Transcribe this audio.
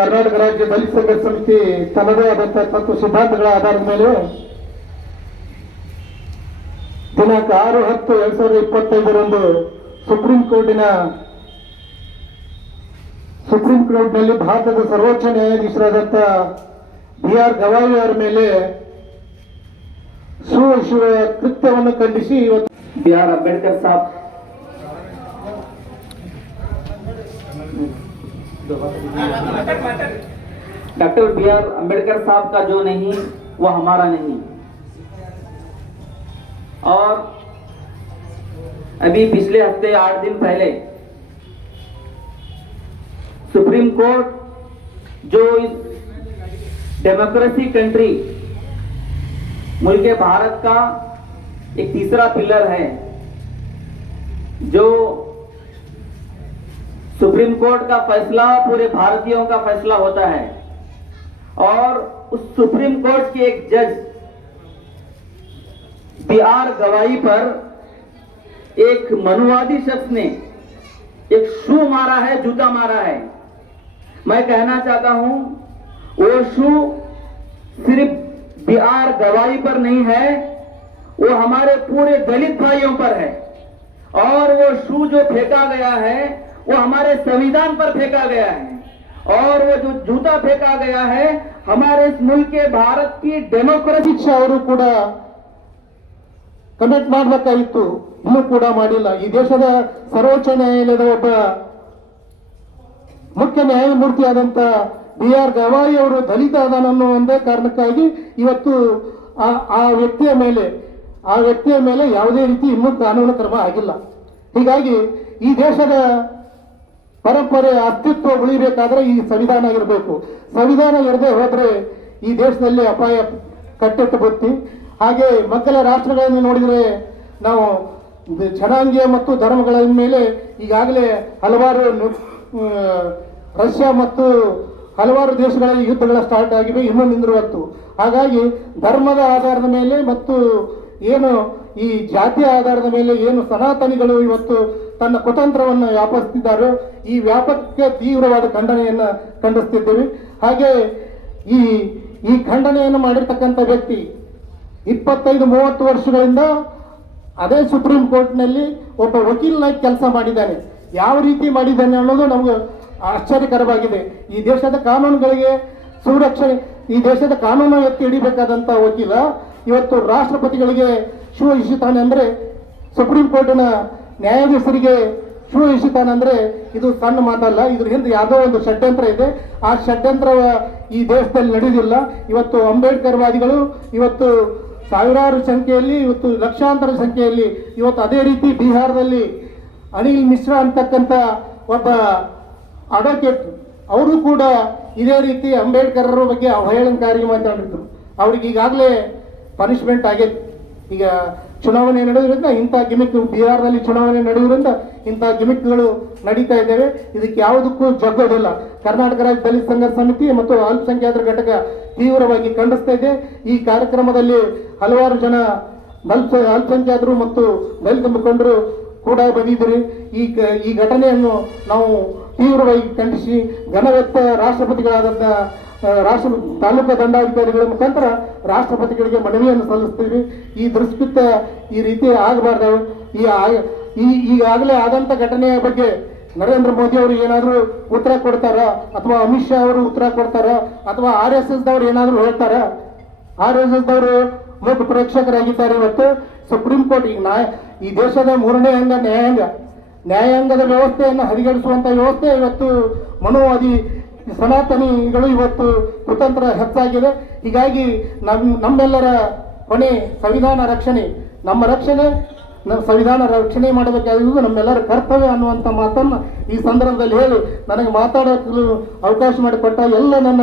ಕರ್ನಾಟಕ ರಾಜ್ಯ ದಲಿತ ಸಂಘರ್ಷ ಸಮಿತಿ ತನ್ನದೇ ಆದಂತಹ ತತ್ವ ಸಿದ್ಧಾಂತಗಳ ಆಧಾರದ ಮೇಲೆ ದಿನಾಂಕ 6-10-2025 ಸುಪ್ರೀಂ ಕೋರ್ಟ್ನಲ್ಲಿ ಭಾರತದ ಸರ್ವೋಚ್ಚ ನ್ಯಾಯಾಧೀಶರಾದಂಥ BR ಗವಾಯಿ ಅವರ ಮೇಲೆ ಕೃತ್ಯವನ್ನು ಖಂಡಿಸಿ ಇವತ್ತು BR अम्बेडकर साहब डॉक्टर BR अम्बेडकर साहब का जो नहीं वो हमारा नहीं। और अभी पिछले हफ्ते 8 दिन पहले सुप्रीम कोर्ट जो इस डेमोक्रेसी कंट्री मुल्क भारत का एक तीसरा पिलर है, जो सुप्रीम कोर्ट का फैसला पूरे भारतीयों का फैसला होता है। और उस सुप्रीम कोर्ट के एक जज BR गवाही पर एक मनुवादी शख्स ने एक शू मारा है, जूता मारा है। मैं कहना चाहता हूं वो शू सिर्फ BR गवाही पर नहीं है, वो हमारे पूरे दलित भाइयों पर है। और वो शू जो फेंका गया है वो हमारे संविधान पर फेंका गया है। और वो जो जूता फेंका गया है हमारे इस मुल्क के भारत की डेमोक्रेसी ಅವರು ಕೂಡ ಕಮಿಟ್ ಮಾಡಬೇಕಾಗಿತ್ತು, ಇನ್ನೂ ಕೂಡ ಮಾಡಿಲ್ಲ। ಈ ದೇಶದ ಸರ್ವೋಚ್ಚ ನ್ಯಾಯಾಲಯದ ಒಬ್ಬ ಮುಖ್ಯ ನ್ಯಾಯಮೂರ್ತಿಯಾದಂಥ BR ಗವಾಯಿ ಅವರು ದಲಿತ ಅದಾನನ್ನೋ ಒಂದೇ ಕಾರಣಕ್ಕಾಗಿ ಇವತ್ತು ಆ ವ್ಯಕ್ತಿಯ ಮೇಲೆ ಯಾವುದೇ ರೀತಿ ಇನ್ನೂ ಕಾನೂನು ಕ್ರಮ ಆಗಿಲ್ಲ। ಹೀಗಾಗಿ ಈ ದೇಶದ ಪರಂಪರೆ ಅಸ್ತಿತ್ವ ಉಳಿಬೇಕಾದ್ರೆ ಈ ಸಂವಿಧಾನ ಇರಬೇಕು। ಸಂವಿಧಾನ ಇರದೆ ಹೋದ್ರೆ ಈ ದೇಶದಲ್ಲಿ ಅಪಾಯ ಕಟ್ಟೆಟ್ಟು ಬುತ್ತಿ। ಹಾಗೆ ಮಕ್ಕಳ ರಾಷ್ಟ್ರಗಳನ್ನು ನೋಡಿದರೆ ನಾವು ಜನಾಂಗೀಯ ಮತ್ತು ಧರ್ಮಗಳ ಮೇಲೆ ಈಗಾಗಲೇ ಹಲವಾರು ರಷ್ಯಾ ಮತ್ತು ಹಲವಾರು ದೇಶಗಳಲ್ಲಿ ಯುದ್ಧಗಳ ಸ್ಟಾರ್ಟ್ ಆಗಿವೆ, ಇನ್ನೂ ನಿಂದಿರುವತ್ತು। ಹಾಗಾಗಿ ಧರ್ಮದ ಆಧಾರದ ಮೇಲೆ ಮತ್ತು ಏನು ಈ ಜಾತಿಯ ಆಧಾರದ ಮೇಲೆ ಏನು ಸನಾತನಿಗಳು ಇವತ್ತು ತನ್ನ ಕುತಂತ್ರವನ್ನು ವ್ಯಾಪಿಸುತ್ತಿದ್ದಾರೋ ಈ ವ್ಯಾಪಕಕ್ಕೆ ತೀವ್ರವಾದ ಖಂಡನೆಯನ್ನು ಖಂಡಿಸ್ತಿದ್ದೇವೆ। ಹಾಗೆ ಈ ಖಂಡನೆಯನ್ನು ಮಾಡಿರ್ತಕ್ಕಂಥ ವ್ಯಕ್ತಿ 25-30 ವರ್ಷಗಳಿಂದ ಅದೇ ಸುಪ್ರೀಂ ಕೋರ್ಟ್ನಲ್ಲಿ ಒಬ್ಬ ವಕೀಲನಾಗಿ ಕೆಲಸ ಮಾಡಿದ್ದಾನೆ। ಯಾವ ರೀತಿ ಮಾಡಿದ್ದಾನೆ ಅನ್ನೋದು ನಮಗೆ ಆಶ್ಚರ್ಯಕರವಾಗಿದೆ। ಈ ದೇಶದ ಕಾನೂನುಗಳಿಗೆ ಸಂರಕ್ಷಣೆ, ಈ ದೇಶದ ಕಾನೂನು ಎತ್ತಿ ಹಿಡಿಬೇಕಾದಂಥ ವಕೀಲ ಇವತ್ತು ರಾಷ್ಟ್ರಪತಿಗಳಿಗೆ ಶೂ ಇಶಿತಾನೆ ಅಂದರೆ, ಸುಪ್ರೀಂ ಕೋರ್ಟಿನ ನ್ಯಾಯಾಧೀಶರಿಗೆ ಶೂ ಇಶಿತಾನೆ ಅಂದರೆ ಇದು ಸಣ್ಣ ಮಾತಲ್ಲ। ಇದ್ರ ಹಿಂದೆ ಯಾವುದೋ ಒಂದು ಷಡ್ಯಂತ್ರ ಇದೆ। ಆ ಷಡ್ಯಂತ್ರ ಈ ದೇಶದಲ್ಲಿ ನಡೆದಿಲ್ಲ। ಇವತ್ತು ಅಂಬೇಡ್ಕರ್ ವಾದಿಗಳು ಇವತ್ತು ಸಾವಿರಾರು ಸಂಖ್ಯೆಯಲ್ಲಿ, ಇವತ್ತು ಲಕ್ಷಾಂತರ ಸಂಖ್ಯೆಯಲ್ಲಿ ಇವತ್ತು ಅದೇ ರೀತಿ ಬಿಹಾರದಲ್ಲಿ ಅನಿಲ್ ಮಿಶ್ರಾ ಅಂತಕ್ಕಂಥ ಒಬ್ಬ ಅಡ್ವೊಕೇಟ್ ಅವರು ಕೂಡ ಇದೇ ರೀತಿ ಅಂಬೇಡ್ಕರರ ಬಗ್ಗೆ ಅವಹೇಳನಕಾರಿ ಮಾತಾಡಿದ್ರು। ಅವ್ರಿಗೆ ಈಗಾಗಲೇ ಪನಿಷ್ಮೆಂಟ್ ಆಗೈತೆ। ಈಗ ಚುನಾವಣೆ ನಡೆಯೋದ್ರಿಂದ ಇಂಥ ಗಿಮಿಕ್, ಬಿಹಾರದಲ್ಲಿ ಚುನಾವಣೆ ನಡೆಯೋದ್ರಿಂದ ಇಂಥ ಗಿಮಿಕ್ಗಳು ನಡೀತಾ ಇದ್ದೇವೆ। ಇದಕ್ಕೆ ಯಾವುದಕ್ಕೂ ಜಗ್ಗೋದಿಲ್ಲ। ಕರ್ನಾಟಕ ರಾಜ್ಯ ದಲಿತ ಸಂಘರ್ಷ ಸಮಿತಿ ಮತ್ತು ಅಲ್ಪಸಂಖ್ಯಾತರ ಘಟಕ ತೀವ್ರವಾಗಿ ಖಂಡಿಸ್ತಾ ಇದೆ। ಈ ಕಾರ್ಯಕ್ರಮದಲ್ಲಿ ಹಲವಾರು ಜನ ಅಲ್ಪಸಂಖ್ಯಾತರು ಮತ್ತು ದಲಿತ ಮುಖಂಡರು ಕೂಡ ಬಂದಿದ್ದೀರಿ। ಈ ಘಟನೆಯನ್ನು ನಾವು ತೀವ್ರವಾಗಿ ಖಂಡಿಸಿ ಘನವೆತ್ತ ರಾಷ್ಟ್ರಪತಿಗಳಾದಂಥ ತಾಲೂಕು ದಂಡಾಧಿಕಾರಿಗಳ ಮುಖಾಂತರ ರಾಷ್ಟ್ರಪತಿಗಳಿಗೆ ಮನವಿಯನ್ನು ಸಲ್ಲಿಸ್ತೀವಿ। ಈ ದುಷ್ಕೃತ್ಯ ಈ ರೀತಿ ಆಗಬಾರ್ದು। ಈಗಾಗಲೇ ಆದಂಥ ಘಟನೆಯ ಬಗ್ಗೆ ನರೇಂದ್ರ ಮೋದಿ ಅವರು ಏನಾದರೂ ಉತ್ತರ ಕೊಡ್ತಾರಾ, ಅಥವಾ ಅಮಿತ್ ಶಾ ಅವರು ಉತ್ತರ ಕೊಡ್ತಾರಾ, ಅಥವಾ RSS ದವರು ಏನಾದರೂ ಹೇಳ್ತಾರಾ? RSS ದವರು ಮೂಕ ಪ್ರೇಕ್ಷಕರಾಗಿದ್ದಾರೆ। ಇವತ್ತು ಸುಪ್ರೀಂ ಕೋರ್ಟ್ ಈ ದೇಶದ 3ನೇ ಅಂಗ ನ್ಯಾಯಾಂಗದ ವ್ಯವಸ್ಥೆಯನ್ನು ಹದಗೆಡಿಸುವಂಥ ವ್ಯವಸ್ಥೆ ಇವತ್ತು ಮನೋವಾದಿ ಸನಾತನಿಗಳು ಇವತ್ತು ಕುತಂತ್ರ ಹೆಚ್ಚಾಗಿದೆ। ಹೀಗಾಗಿ ನಮ್ಮೆಲ್ಲರ ಹೊಣೆ ಸಂವಿಧಾನ ರಕ್ಷಣೆ, ಸಂವಿಧಾನ ರಕ್ಷಣೆ ಮಾಡಬೇಕಾಗಿರುವುದು ನಮ್ಮೆಲ್ಲರ ಕರ್ತವ್ಯ ಅನ್ನುವಂಥ ಮಾತನ್ನು ಈ ಸಂದರ್ಭದಲ್ಲಿ ಹೇಳಿ ನನಗೆ ಮಾತಾಡೋಕೆ ಅವಕಾಶ ಮಾಡಿಕೊಟ್ಟ ಎಲ್ಲ ನನ್ನ